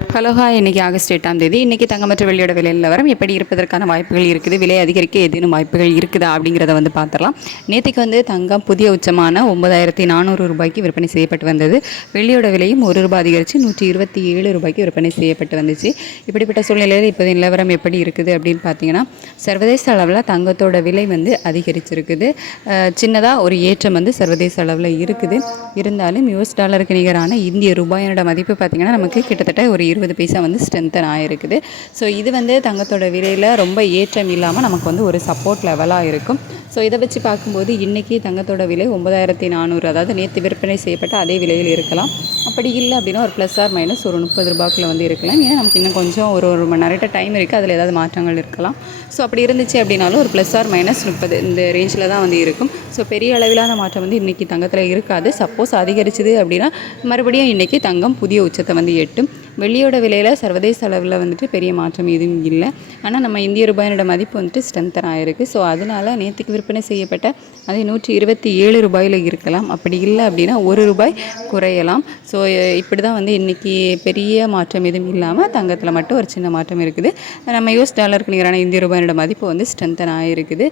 Hello hi. இன்றைக்கி August 8ஆம் தேதி. இன்றைக்கி தங்கம் மற்றும் வெள்ளியோட விலை நிலவரம் எப்படி இருப்பதற்கான வாய்ப்புகள் இருக்குது, விலை அதிகரிக்க ஏதேனும் வாய்ப்புகள் இருக்குதா அப்படிங்கிறத பார்த்துடலாம். நேற்றுக்கு தங்கம் புதிய உச்சமான 9400 ரூபாய்க்கு விற்பனை செய்யப்பட்டு வந்தது. வெள்ளியோட விலையும் ₹1 அதிகரித்து 127 ரூபாய்க்கு விற்பனை செய்யப்பட்டு வந்துச்சு. இப்படிப்பட்ட சூழ்நிலையில் இப்போது நிலவரம் எப்படி இருக்குது அப்படின்னு பார்த்தீங்கன்னா, சர்வதேச அளவில் தங்கத்தோட விலை அதிகரிச்சிருக்குது. சின்னதாக ஒரு ஏற்றம் சர்வதேச அளவில் இருக்குது. இருந்தாலும் US டாலருக்கு நிகரான இந்திய ரூபாயோட மதிப்பு பார்த்திங்கன்னா நமக்கு கிட்டத்தட்ட ஒரு 20 பைசா ஸ்ட்ரென்தன் ஆகிருக்குது. ஸோ இது தங்கத்தோட விலையில் ரொம்ப ஏற்றம் இல்லாமல் நமக்கு ஒரு சப்போர்ட் லெவலாக இருக்கும். ஸோ இதை வச்சு பார்க்கும்போது இன்றைக்கி தங்கத்தோட விலை 9400, அதாவது நேற்று விற்பனை செய்யப்பட்ட அதே விலையில் இருக்கலாம். அப்படி இல்லை அப்படின்னா ஒரு ப்ளஸ் ஆர் மைனஸ் ஒரு ₹30 இருக்கலாம். ஏன்னா நமக்கு இன்னும் கொஞ்சம் ஒரு மணி நேரம் டைம் இருக்குது, அதில் ஏதாவது மாற்றங்கள் இருக்கலாம். ஸோ அப்படி இருந்துச்சு அப்படின்னாலும் ஒரு ப்ளஸ் ஆர் மைனஸ் 30 இந்த ரேஞ்சில் தான் இருக்கும். ஸோ பெரிய அளவிலான மாற்றம் இன்றைக்கி தங்கத்தில் இருக்காது. சப்போஸ் அதிகரிச்சுது அப்படின்னா மறுபடியும் இன்றைக்கி தங்கம் புதிய உச்சத்தை எட்டும். வெள்ளியோட விலையில் சர்வதேச அளவில் பெரிய மாற்றம் எதுவும் இல்லை. ஆனால் நம்ம இந்திய ரூபாயோட மதிப்பு ஸ்ட்ரென்தன் ஆகிருக்கு. ஸோ அதனால் நேற்றுக்கு விற்பனை செய்யப்பட்ட அதே ₹127 இருக்கலாம். அப்படி இல்லை அப்படின்னா ₹1 குறையலாம். ஸோ இப்படி தான் இன்றைக்கி பெரிய மாற்றம் எதுவும் இல்லாமல் தங்கத்தில் மட்டும் ஒரு சின்ன மாற்றம் இருக்குது. நம்ம US டாலருக்கு நிகரான இந்திய ரூபாயோட மதிப்பு ஸ்ட்ரென்தன் ஆகிருக்குது.